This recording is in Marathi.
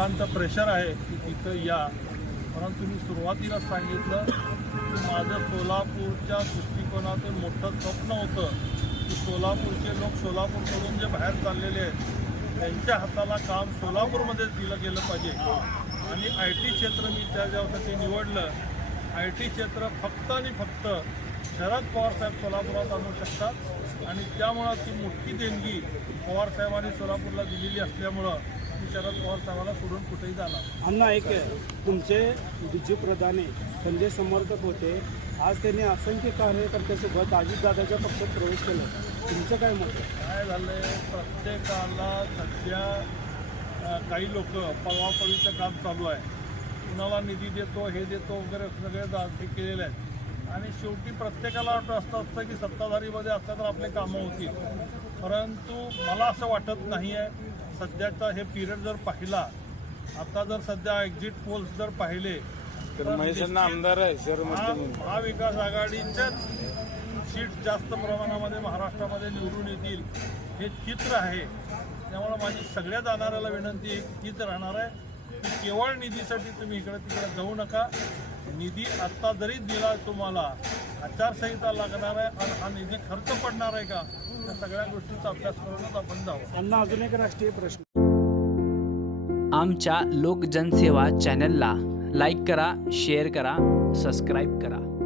लोकांचं प्रेशर आहे की तिथं या परंतु मी सुरुवातीला सांगितलं की माझं सोलापूरच्या दृष्टिकोनातून मोठं स्वप्न होतं की सोलापूरचे लोक सोलापूरकडून जे बाहेर चाललेले आहेत त्यांच्या हाताला काम सोलापूरमध्येच दिलं गेलं पाहिजे आणि आय टी क्षेत्र मी त्या ज्यासाठी निवडलं आय टी क्षेत्र फक्त आणि फक्त शरद पवारसाहेब सोलापुरात आणू शकतात आणि त्यामुळं ती मोठी देणगी पवारसाहेबांनी सोलापूरला दिलेली असल्यामुळं शरद पवार साहेबांना सोडून कुठेही झाला अण्णा एक तुमचे बिजू प्रधाने संजय समर्थक होते आज त्यांनी असंख्य कार्यकर्त्यासोबत दादाच्या पक्षात प्रवेश केला तुमचं काय मत काय झालं आहे प्रत्येकाला सध्या काही लोक पवापळीचं काम चालू आहे कुणाला निधी देतो हे देतो वगैरे सगळे हे केलेले आहेत आणि शेवटी प्रत्येकाला वाटत असतं असतं की सत्ताधारीमध्ये असतं तर आपले कामं होतील परंतु मला असं वाटत नाही आहे सध्याचा हे पिरियड जर पाहिला आता जर सध्या एक्झिट पोल्स जर पाहिले तर महेशांना आमदार आहे महाविकास आघाडीच्याच सीट जास्त प्रमाणामध्ये महाराष्ट्रामध्ये निवडून येतील हे चित्र आहे त्यामुळे माझी सगळ्या जाणाऱ्याला विनंती तीच राहणार आहे केवळ निधीसाठी तुम्ही इकडे तिकडे जाऊ नका निधी आत्ता जरी दिला तुम्हाला आचारसंहिता लागणार आहे आणि हा निधी खर्च पडणार आहे का त्या सगळ्या गोष्टीचा अभ्यास करूनच आपण जाऊ त्यांना अजून एक राष्ट्रीय प्रश्न आमच्या लोक जनसेवा चॅनलला लाईक करा शेअर करा सबस्क्राईब करा